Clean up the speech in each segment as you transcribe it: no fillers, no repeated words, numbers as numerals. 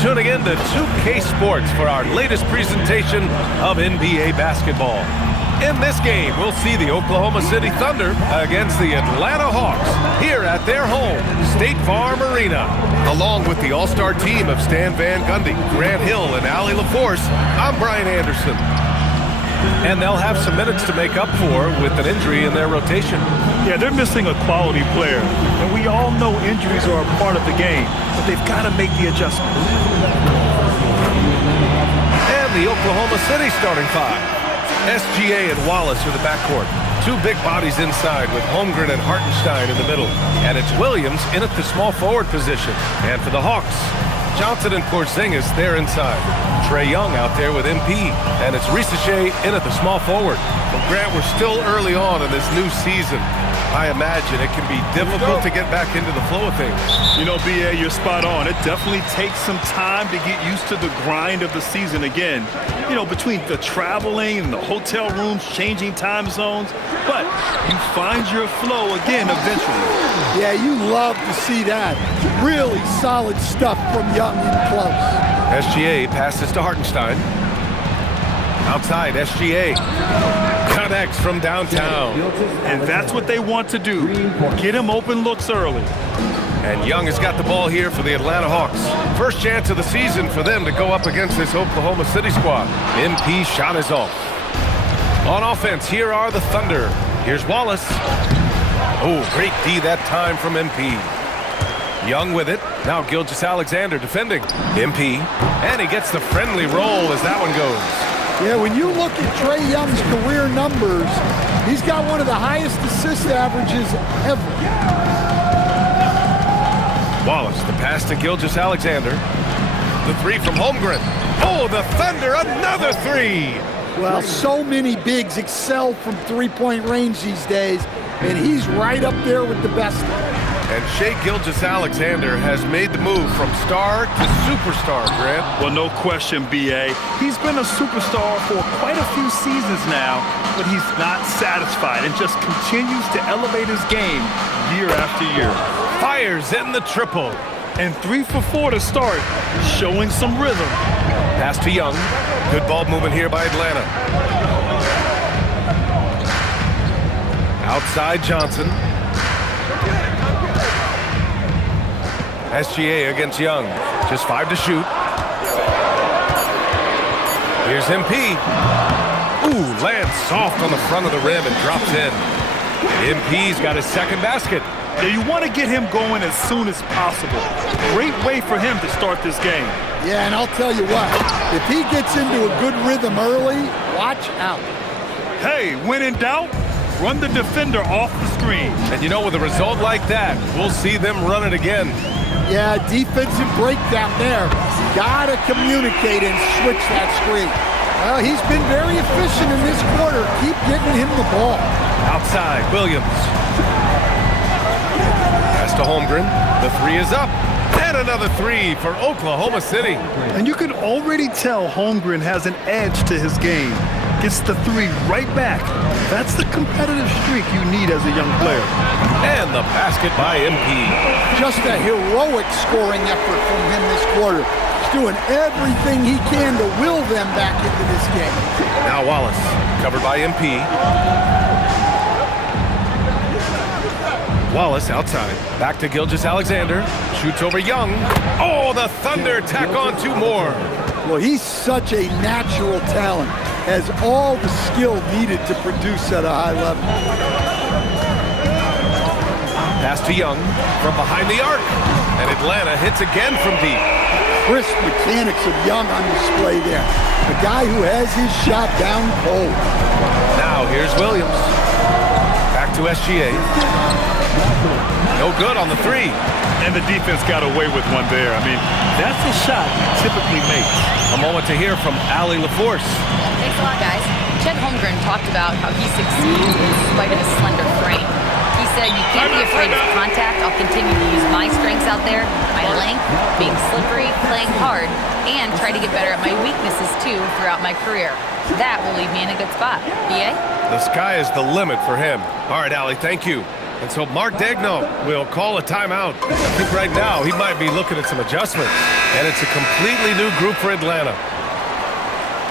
tuning in to 2K Sports for our latest presentation of NBA basketball. In this game, we'll see the Oklahoma City Thunder against the Atlanta Hawks here at their home, State Farm Arena. Along with the all-star team of Stan Van Gundy, Grant Hill, and Allie LaForce, I'm Brian Anderson. And they'll have some minutes to make up for with an injury in their rotation. Yeah, they're missing a quality player. And we all know injuries are a part of the game, but they've got to make the adjustment. And the Oklahoma City starting five. SGA and Wallace are the backcourt. Two big bodies inside with Holmgren and Hartenstein in the middle. And it's Williams in at the small forward position. And for the Hawks, Johnson and Porzingis, they're inside. Trae Young out there with MP. And it's Shai in at the small forward. Well, Grant, we're still early on in this new season. I imagine it can be difficult to get back into the flow of things. You know, B.A., you're spot on. It definitely takes some time to get used to the grind of the season again. You know, between the traveling and the hotel rooms, changing time zones. But you find your flow again eventually. Yeah, you love to see that. Really solid stuff from Young in close. SGA passes to Hartenstein. Outside, SGA connects from downtown. And that's what they want to do. Get him open looks early. And Young has got the ball here for the Atlanta Hawks. First chance of the season for them to go up against this Oklahoma City squad. MP shot is off. On offense, here are the Thunder. Here's Wallace. Oh, great D that time from MP. Young with it. Now Gilgeous-Alexander defending. MP. And he gets the friendly roll as that one goes. Yeah, when you look at Trae Young's career numbers, he's got one of the highest assist averages ever. Wallace, the pass to Gilgeous-Alexander. The three from Holmgren. Oh, the Thunder, another three! Well, so many bigs excel from three-point range these days, and he's right up there with the best. And Shai Gilgeous-Alexander has made the move from star to superstar, Grant. Well, no question, B.A. He's been a superstar for quite a few seasons now, but he's not satisfied and just continues to elevate his game year after year. Fires in the triple. And 3 for 4 to start, showing some rhythm. Pass to Young. Good ball movement here by Atlanta. Outside Johnson. SGA against Young. Just 5 to shoot. Here's MP. Ooh, lands soft on the front of the rim and drops in. MP's got his second basket. Yeah, you want to get him going as soon as possible. Great way for him to start this game. Yeah, and I'll tell you what, if he gets into a good rhythm early, watch out. Hey, when in doubt, run the defender off the screen. And you know, with a result like that, we'll see them run it again. Yeah, defensive breakdown there. Gotta communicate and switch that screen. Well, he's been very efficient in this quarter. Keep getting him the ball. Outside, Williams. Pass to Holmgren. The three is up. And another three for Oklahoma City. And you can already tell Holmgren has an edge to his game. Gets the three right back. That's the competitive streak you need as a young player. And the basket by MP. Just a heroic scoring effort from him this quarter. He's doing everything he can to will them back into this game. Now Wallace, covered by MP. Wallace outside. Back to Gilgeous-Alexander. Shoots over Young. Oh, the Thunder tack on 2 more. Well, he's such a natural talent. Has all the skill needed to produce at a high level. Pass to Young from behind the arc. And Atlanta hits again from deep. Crisp mechanics of Young on display there. A guy who has his shot down cold. Now here's Williams. Back to SGA. No good on the three. And the defense got away with one there. I mean, that's a shot he typically makes. A moment to hear from Allie LaForce. Thanks a lot, guys. Chet Holmgren talked about how he succeeds in spite of his slender frame. He said, you can't be afraid of contact. I'll continue to use my strengths out there, my length, being slippery, playing hard, and try to get better at my weaknesses, too, throughout my career. That will leave me in a good spot. BA? The sky is the limit for him. All right, Allie, thank you. And so Mark Degno will call a timeout. I think right now he might be looking at some adjustments. And it's a completely new group for Atlanta.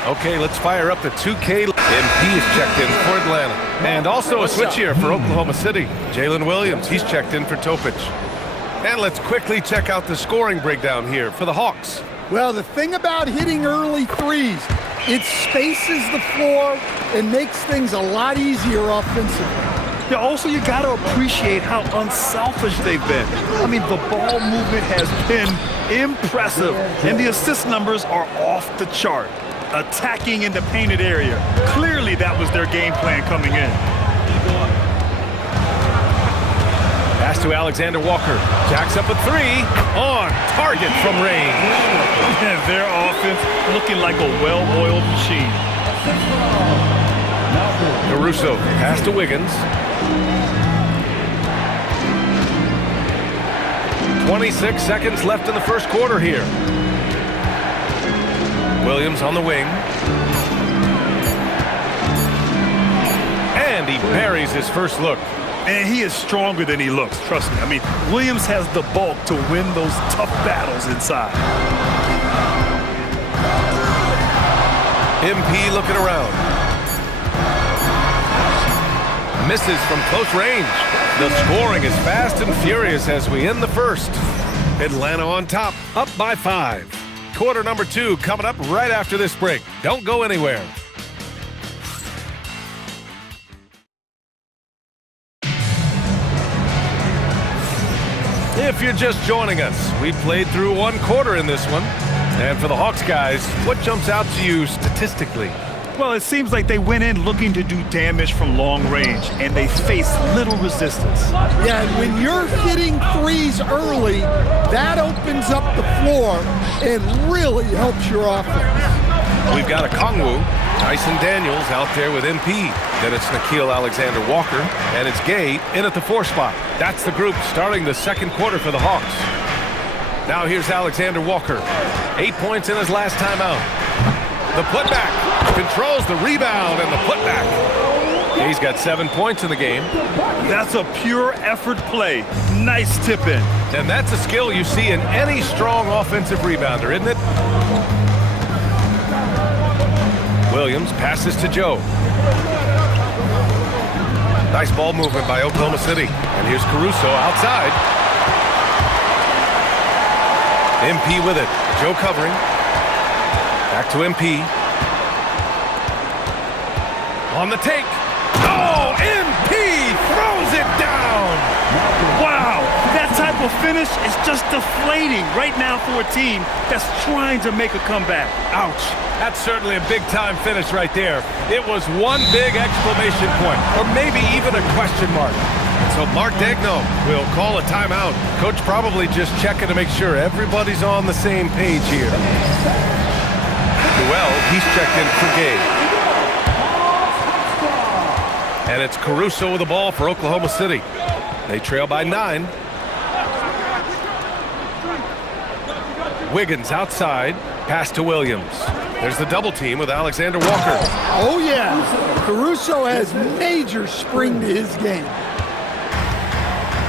Okay, let's fire up the 2K. MP is checked in for Atlanta. And also a switch here for Oklahoma City. Jalen Williams, he's checked in for Topic. And let's quickly check out the scoring breakdown here for the Hawks. Well, the thing about hitting early threes, it spaces the floor and makes things a lot easier offensively. Yeah, also, you got to appreciate how unselfish they've been. I mean, the ball movement has been impressive, and the assist numbers are off the chart. Attacking in the painted area. Clearly, that was their game plan coming in. Pass to Alexander Walker. Jacks up a three. On target from range. And their offense looking like a well-oiled machine. Caruso, pass to Wiggins. 26 seconds left in the first quarter here. Williams on the wing. And he buries his first look. And he is stronger than he looks, trust me. I mean, Williams has the bulk to win those tough battles inside. MP looking around. Misses from close range. The scoring is fast and furious as we end the first. Atlanta on top, up by 5. Quarter number 2 coming up right after this break. Don't go anywhere. If you're just joining us, we played through 1 quarter in this one. And for the Hawks guys, what jumps out to you statistically? Well, it seems like they went in looking to do damage from long range, and they faced little resistance. Yeah, and when you're hitting threes early, that opens up the floor and really helps your offense. We've got a Kongwu, Tyson Daniels out there with MP. Then it's Nickeil Alexander-Walker, and it's Gay in at the 4 spot. That's the group starting the second quarter for the Hawks. Now here's Alexander-Walker. 8 points in his last time out. The putback controls the rebound and the putback. He's got 7 points in the game. That's a pure effort play. Nice tip in. And that's a skill you see in any strong offensive rebounder, isn't it? Williams passes to Joe. Nice ball movement by Oklahoma City. And here's Caruso outside. MP with it. Joe covering. Back to MP. On the take. Oh, MP throws it down. Wow, that type of finish is just deflating right now for a team that's trying to make a comeback. Ouch. That's certainly a big-time finish right there. It was one big exclamation point, or maybe even a question mark. So Mark Degno will call a timeout. Coach probably just checking to make sure everybody's on the same page here. Well, he's checked in for Gay. And it's Caruso with the ball for Oklahoma City. They trail by 9. Wiggins outside. Pass to Williams. There's the double team with Alexander Walker. Oh, yeah. Caruso has major spring to his game.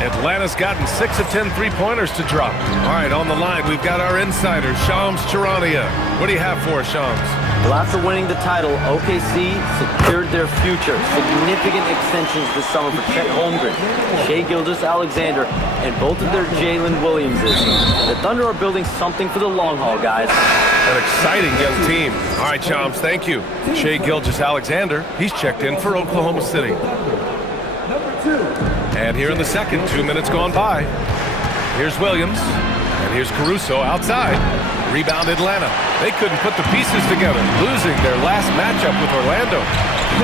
Atlanta's gotten 6 of 10 three-pointers to drop. All right, on the line, we've got our insider, Shams Charania. What do you have for us, Shams? Well, after winning the title, OKC secured their future. Significant extensions this summer for Chet Holmgren, Shai Gilgeous-Alexander, and both of their Jalen Williamses. The Thunder are building something for the long haul, guys. An exciting young team. All right, Shams, thank you. Shai Gilgeous-Alexander, he's checked in for Oklahoma City. And here in the second, 2 minutes gone by. Here's Williams, and here's Caruso outside. Rebound Atlanta. They couldn't put the pieces together, losing their last matchup with Orlando.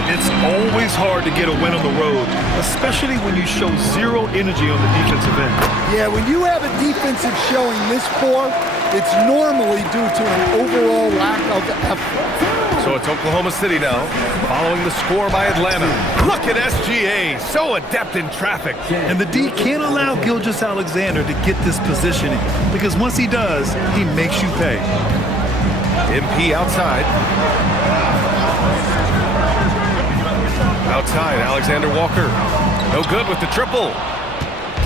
It's always hard to get a win on the road, especially when you show zero energy on the defensive end. Yeah, when you have a defensive showing this poor, it's normally due to an overall lack of effort. So it's Oklahoma City now, following the score by Atlanta. Look at SGA, so adept in traffic. And the D can't allow Gilgeous-Alexander to get this positioning, because once he does, he makes you pay. MP outside. Outside, Alexander Walker. No good with the triple.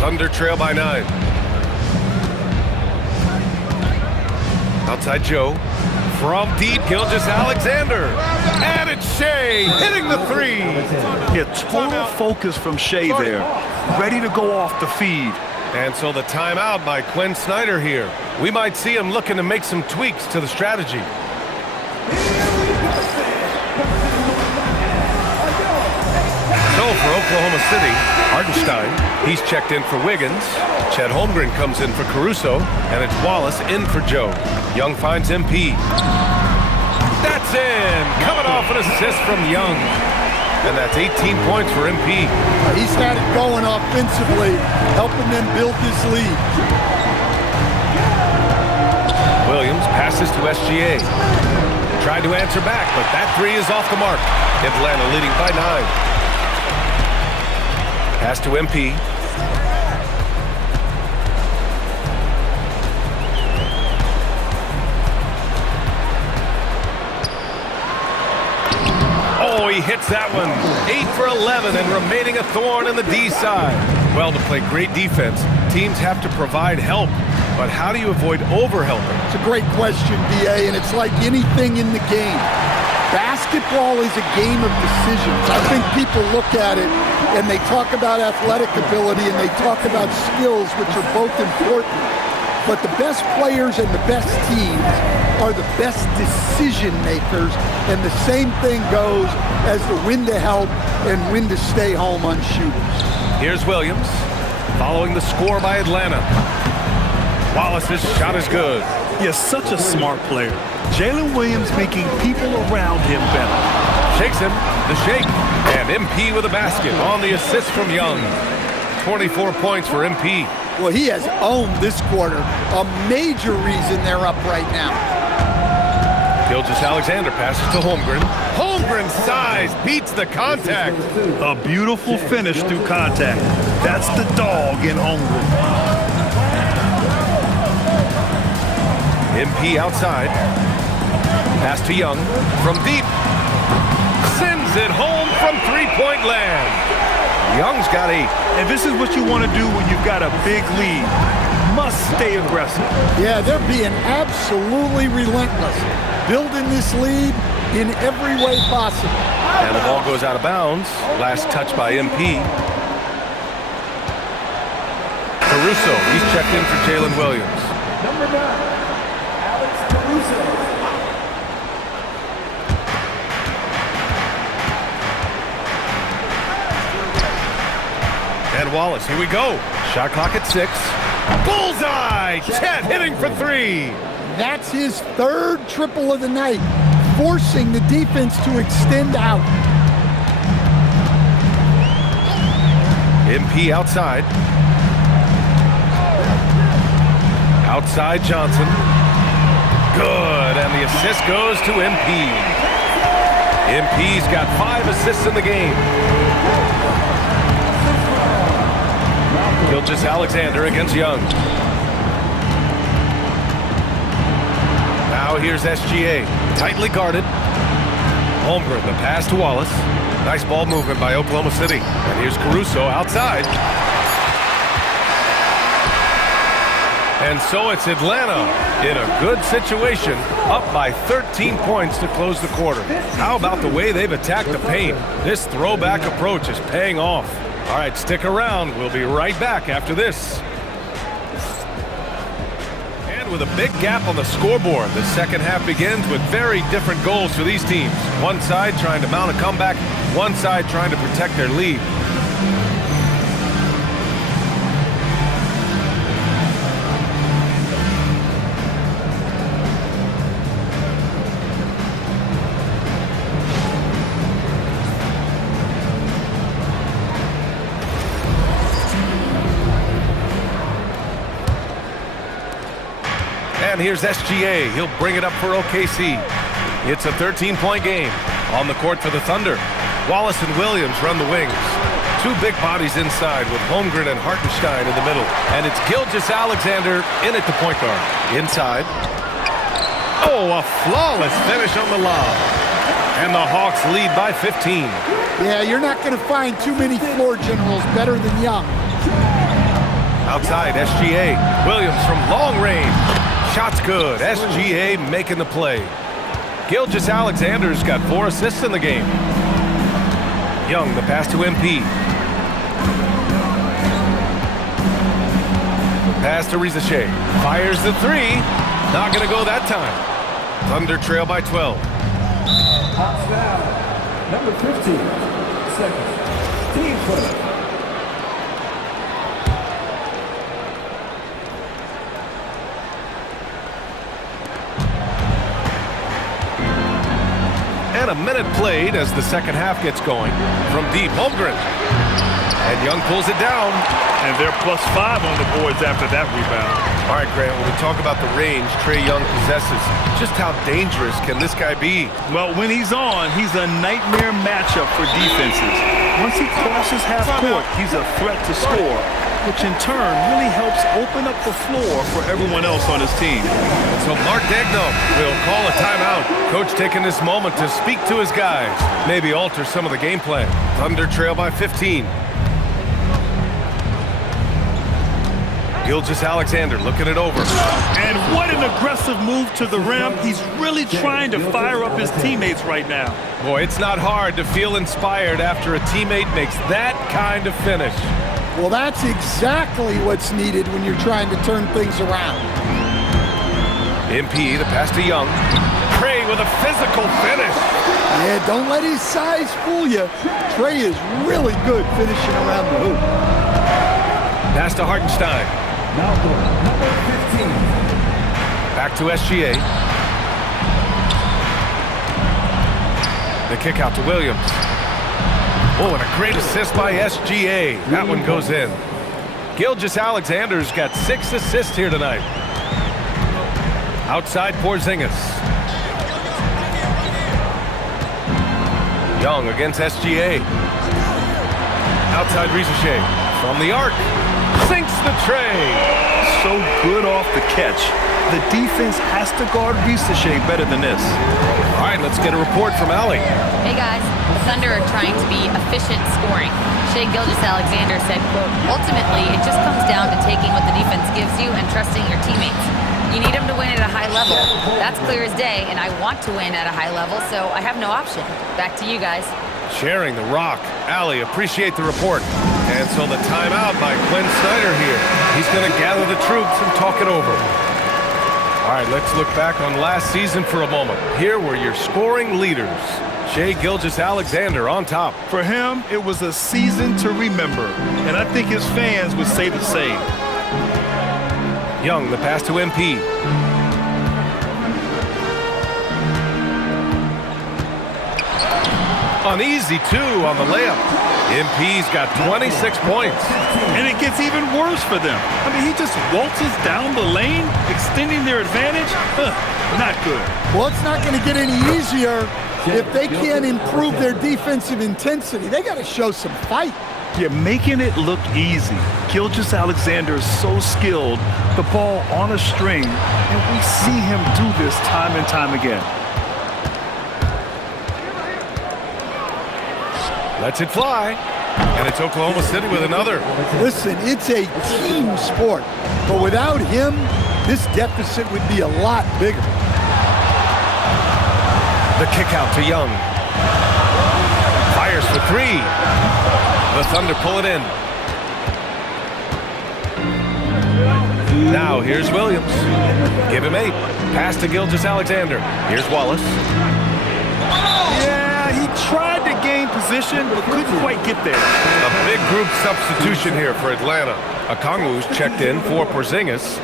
Thunder trail by 9. Outside Joe. From deep, Gilgeous-Alexander. And it's Shai hitting the 3. Yeah, total focus from Shai there. Ready to go off the feed. And so the timeout by Quinn Snyder here. We might see him looking to make some tweaks to the strategy. So for Oklahoma City, Hartenstein, he's checked in for Wiggins. Chet Holmgren comes in for Caruso, and it's Wallace in for Joe. Young finds MP. That's in! Coming off an assist from Young. And that's 18 points for MP. He's had it going offensively, helping them build this lead. Williams passes to SGA. Tried to answer back, but that 3 is off the mark. Atlanta leading by 9. Pass to MP. Oh, he hits that one. 8 for 11 and remaining a thorn in the D side. Well, to play great defense, teams have to provide help. But how do you avoid overhelping? It's a great question, B.A., and it's like anything in the game. Basketball is a game of decisions. I think people look at it and they talk about athletic ability and they talk about skills, which are both important. But the best players and the best teams are the best decision makers, and the same thing goes as the when to help and when to stay home on shooters. Here's Williams, following the score by Atlanta. Wallace's shot is good. He is such a smart player. Jalen Williams making people around him better. Shakes him, the shake, and MP with a basket on the assist from Young. 24 points for MP. Well, he has owned this quarter, a major reason they're up right now. Gilgeous-Alexander passes to Holmgren. Holmgren's size beats the contact. A beautiful finish through contact. That's the dog in Holmgren. MP outside. Pass to Young. From deep. Sends it home from three-point land. Young's got 8. And this is what you want to do when you've got a big lead. Must stay aggressive. Yeah, they're being absolutely relentless. Building this lead in every way possible. And the ball goes out of bounds. Last touch by MP. Caruso, he's checked in for Jalen Williams. Number 9. And Wallace, here we go. Shot clock at 6. Bullseye! Chet hitting for 3. That's his 3rd triple of the night, forcing the defense to extend out. MP outside. Outside Johnson. Good, and the assist goes to MP. MP's got 5 assists in the game. Gilgeous-Alexander against Young. Now here's SGA, tightly guarded. Holmgren, the pass to Wallace. Nice ball movement by Oklahoma City. And here's Caruso outside. And so it's Atlanta in a good situation, up by 13 points to close the quarter. How about the way they've attacked the paint? This throwback approach is paying off. All right, stick around. We'll be right back after this. And with a big gap on the scoreboard, the second half begins with very different goals for these teams. One side trying to mount a comeback, one side trying to protect their lead. And here's SGA. He'll bring it up for OKC. It's a 13-point game. On the court for the Thunder, Wallace and Williams run the wings. 2 big bodies inside with Holmgren and Hartenstein in the middle. And it's Gilgeous-Alexander in at the point guard. Inside. Oh, a flawless finish on the lob. And the Hawks lead by 15. Yeah, you're not going to find too many floor generals better than Young. Outside, SGA. Williams from long range. Shot's good. SGA making the play. Gilgeous-Alexander's got 4 assists in the game. Young, the pass to MP. Pass to Shai. Fires the 3. Not going to go that time. Thunder trail by 12. Touchdown, number 15, seconds. Team first. And a minute played as the second half gets going. From deep, Holmgren. And Young pulls it down. And they're +5 on the boards after that rebound. All right, Grant, when we talk about the range Trae Young possesses, just how dangerous can this guy be? Well, when he's on, he's a nightmare matchup for defenses. Once he crosses half court, he's a threat to score, which in turn really helps open up the floor for everyone else on his team. So Mark Daigneault will call a timeout. Coach taking this moment to speak to his guys, maybe alter some of the game plan. Thunder trail by 15. Gilgeous-Alexander looking it over. And what an aggressive move to the rim. He's really trying to fire up his teammates right now. Boy, it's not hard to feel inspired after a teammate makes that kind of finish. Well, that's exactly what's needed when you're trying to turn things around. MP, the pass to Young. Trae with a physical finish. Yeah, don't let his size fool you. Trae is really good finishing around the hoop. Pass to Hartenstein. Number 15. Back to SGA. The kick out to Williams. Oh, and a great assist by SGA. That one goes in. Gilgeous-Alexander's got 6 assists here tonight. Outside Porzingis. Young against SGA. Outside Shai. From the arc. Sinks the tray. So good off the catch. The defense has to guard Shai better than this. All right, let's get a report from Allie. Hey guys, the Thunder are trying to be efficient scoring. Shai Gilgeous-Alexander said, quote, ultimately, it just comes down to taking what the defense gives you and trusting your teammates. You need them to win at a high level. That's clear as day, and I want to win at a high level, so I have no option. Back to you guys. Sharing the rock. Allie, appreciate the report. And so the timeout by Quinn Snyder here. He's going to gather the troops and talk it over. All right, let's look back on last season for a moment. Here were your scoring leaders. Shai Gilgeous-Alexander on top. For him, it was a season to remember, and I think his fans would say the same. Young, the pass to MP. An easy 2 on the layup. MP's got 26 points. And it gets even worse for them. I mean, he just waltzes down the lane, extending their advantage. Not good. Well, it's not going to get any easier if they can't improve their defensive intensity. They got to show some fight. You're making it look easy. Gilgeous-Alexander is so skilled, the ball on a string, and we see him do this time and time again. Lets it fly. And it's Oklahoma City with another. Listen, it's a team sport. But without him, this deficit would be a lot bigger. The kick out to Young. Fires for 3. The Thunder pull it in. Now here's Williams. Give him 8. Pass to Gilgeous-Alexander. Here's Wallace. Yeah, he tried to gain position, but couldn't quite get there. A big group substitution here for Atlanta. Okongwu's checked in for Porzingis.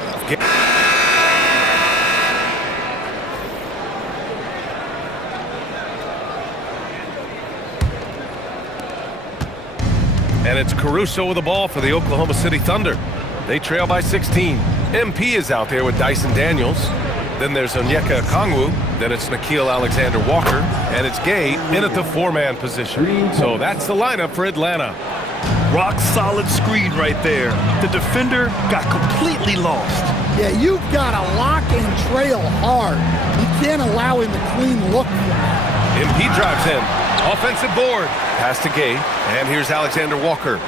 And it's Caruso with the ball for the Oklahoma City Thunder. They trail by 16. MP is out there with Dyson Daniels. Then there's Onyeka Okongwu. Then it's Nickeil Alexander-Walker. And it's Gay in at the 4-man position. So that's the lineup for Atlanta. Rock-solid screen right there. The defender got completely lost. Yeah, you've got to lock and trail hard. You can't allow him a clean look. MP drives in. Offensive board. Pass to Gay. And here's Alexander Walker.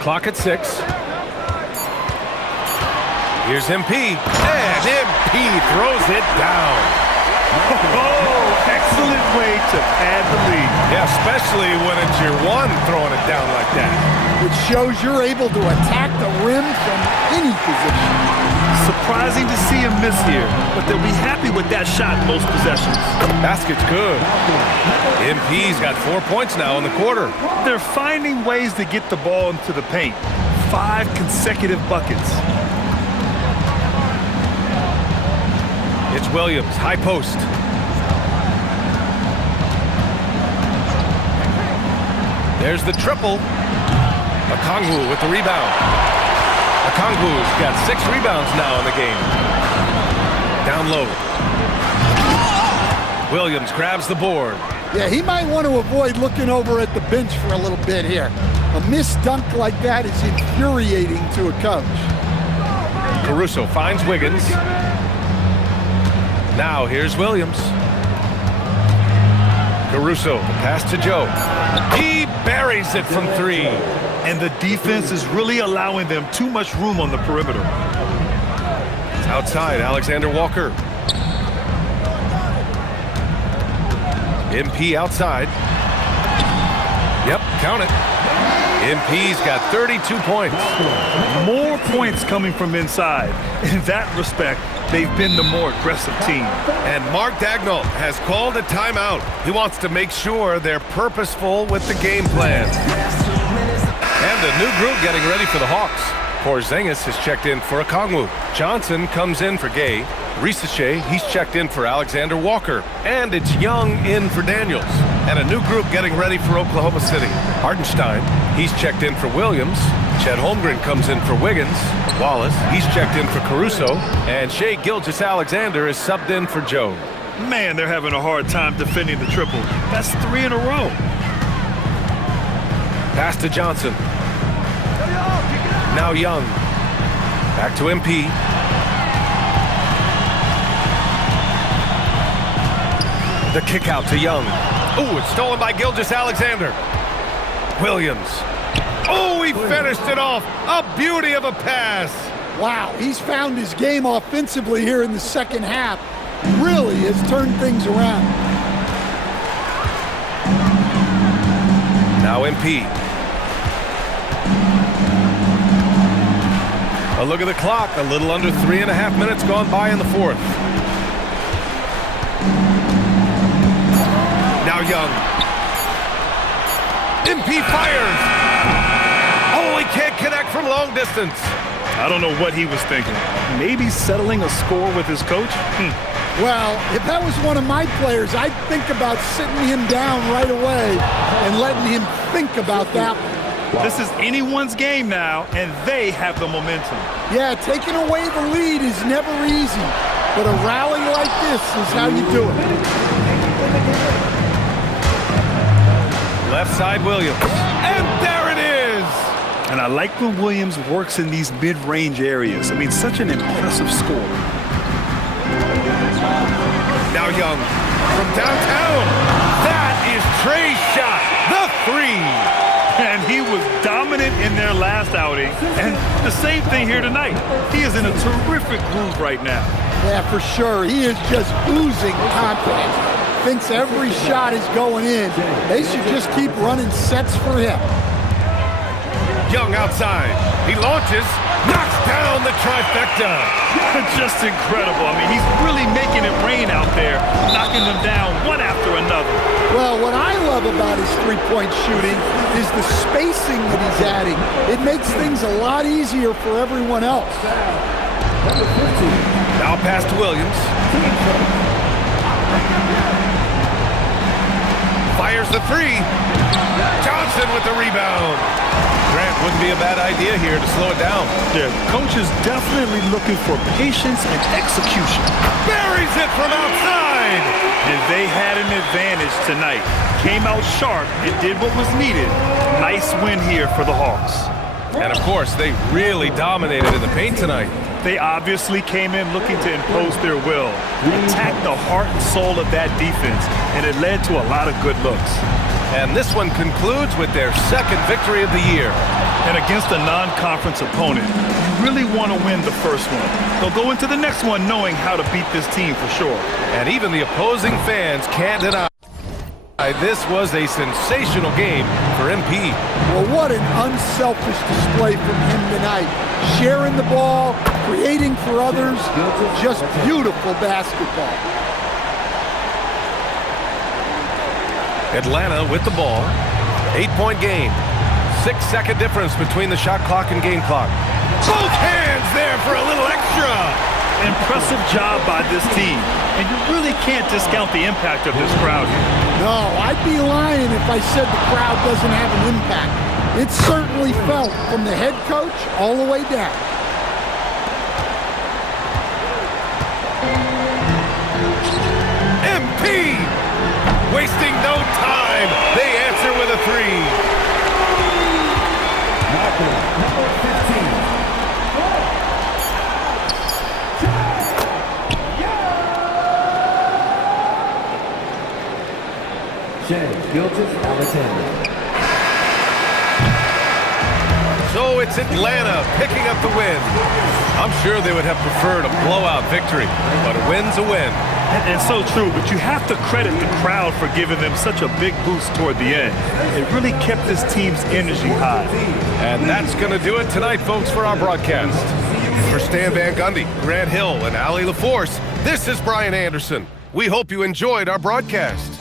Clock at 6. Here's MP. And MP throws it down. Oh, excellent way to pad the lead. Yeah, especially when it's your one throwing it down like that. It shows you're able to attack the rim from any position. Surprising to see him miss here, but they'll be happy with that shot most possessions. Basket's good. MP's got 4 points now in the quarter. They're finding ways to get the ball into the paint. 5 consecutive buckets. It's Williams, high post. There's the triple. Okongwu with the rebound. Okongwu's got 6 rebounds now in the game. Down low. Williams grabs the board. Yeah, he might want to avoid looking over at the bench for a little bit here. A missed dunk like that is infuriating to a coach. Caruso finds Wiggins. Now here's Williams. Caruso, the pass to Joe. He buries it from 3. And the defense is really allowing them too much room on the perimeter. Outside, Alexander Walker. MP outside. Yep, count it. MP's got 32 points. More points coming from inside. In that respect, they've been the more aggressive team. And Mark Dagnall has called a timeout. He wants to make sure they're purposeful with the game plan. And a new group getting ready for the Hawks. Porzingis has checked in for Okongwu. Johnson comes in for Gay. Shai, he's checked in for Alexander Walker. And it's Young in for Daniels. And a new group getting ready for Oklahoma City. Hartenstein, he's checked in for Williams. Chet Holmgren comes in for Wiggins. Wallace, he's checked in for Caruso. And Shai Gilgeous-Alexander is subbed in for Joe. Man, they're having a hard time defending the triple. That's 3 in a row. Pass to Johnson. Now Young. Back to MP. The kick out to Young. Oh, it's stolen by Gilgeous-Alexander. Williams. Oh, he finished it off. A beauty of a pass. Wow, he's found his game offensively here in the second half. Really has turned things around. Now MP. A look at the clock. A little under 3.5 minutes gone by in the fourth. Now Young. MP fires. Oh, he can't connect from long distance. I don't know what he was thinking. Maybe settling a score with his coach? Well, if that was one of my players, I'd think about sitting him down right away and letting him think about that. This is anyone's game now, and they have the momentum. Yeah, taking away the lead is never easy, but a rally like this is how you do it. Left side Williams. And there it is! And I like when Williams works in these mid-range areas. I mean, such an impressive score. Now Young from downtown. That is Trey's shot. The 3. And he was dominant in their last outing. And the same thing here tonight. He is in a terrific groove right now. Yeah, for sure. He is just oozing confidence. Thinks every shot is going in. They should just keep running sets for him. Young outside. He launches, knocks down the trifecta. Just incredible. I mean, he's really making it rain out there, knocking them down one after another. Well, what I love about his three-point shooting is the spacing that he's adding. It makes things a lot easier for everyone else. Now pass to Williams. Fires the 3. Johnson with the rebound. Grant wouldn't be a bad idea here to slow it down. Yeah, coach is definitely looking for patience and execution. Buries it from outside. And they had an advantage tonight. Came out sharp and did what was needed. Nice win here for the Hawks. And of course, they really dominated in the paint tonight. They obviously came in looking to impose their will, attack the heart and soul of that defense, and it led to a lot of good looks. And this one concludes with their second victory of the year. And against a non-conference opponent, you really want to win the first one. They'll go into the next one knowing how to beat this team for sure. And even the opposing fans can't deny this was a sensational game for MP. Well, what an unselfish display from him tonight. Sharing the ball, creating for others, just beautiful basketball. Atlanta with the ball. 8-point game. 6-second difference between the shot clock and game clock. Both hands there for a little extra. Impressive job by this team. And you really can't discount the impact of this crowd here. No, I'd be lying if I said the crowd doesn't have an impact. It certainly felt from the head coach all the way down. MP! Wasting no time. They answer with a three. Number 15. Shai Gilgeous-Alexander. So it's Atlanta picking up the win. I'm sure they would have preferred a blowout victory, but a win's a win. And so true, but you have to credit the crowd for giving them such a big boost toward the end. It really kept this team's energy high. And that's going to do it tonight, folks, for our broadcast. For Stan Van Gundy, Grant Hill, and Allie LaForce, this is Brian Anderson. We hope you enjoyed our broadcast.